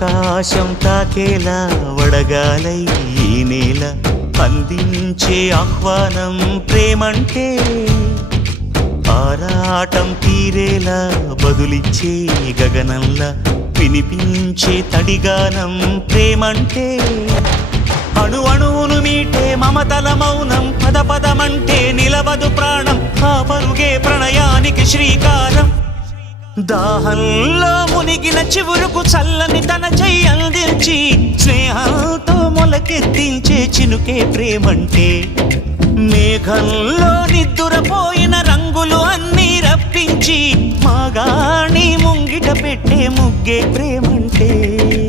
ఆకాశం తాకేలా వడగాలై ఈ నేల అందించే ఆహ్వానం ప్రేమంటే ఆరాటం తీరేలా బదులిచ్చే గగనంలా వినిపించే తడిగానం ప్రేమంటే అణు అణువును మీటే మమతల మౌనం పద పదమంటే నిలవదు ప్రాణం ఆ పరుగే ప్రణయానికి శ్రీకారం దాహంలో మునిగిన చివురుకు చల్లని తన చెయ్యి అందించి స్నేహంతో మొలకెత్తించే చినుకే ప్రేమంటే మేఘంలో నిద్దురపోయిన రంగులు అన్నీ రప్పించి మాగాణి ముంగిట పెట్టే ముగ్గే ప్రేమంటే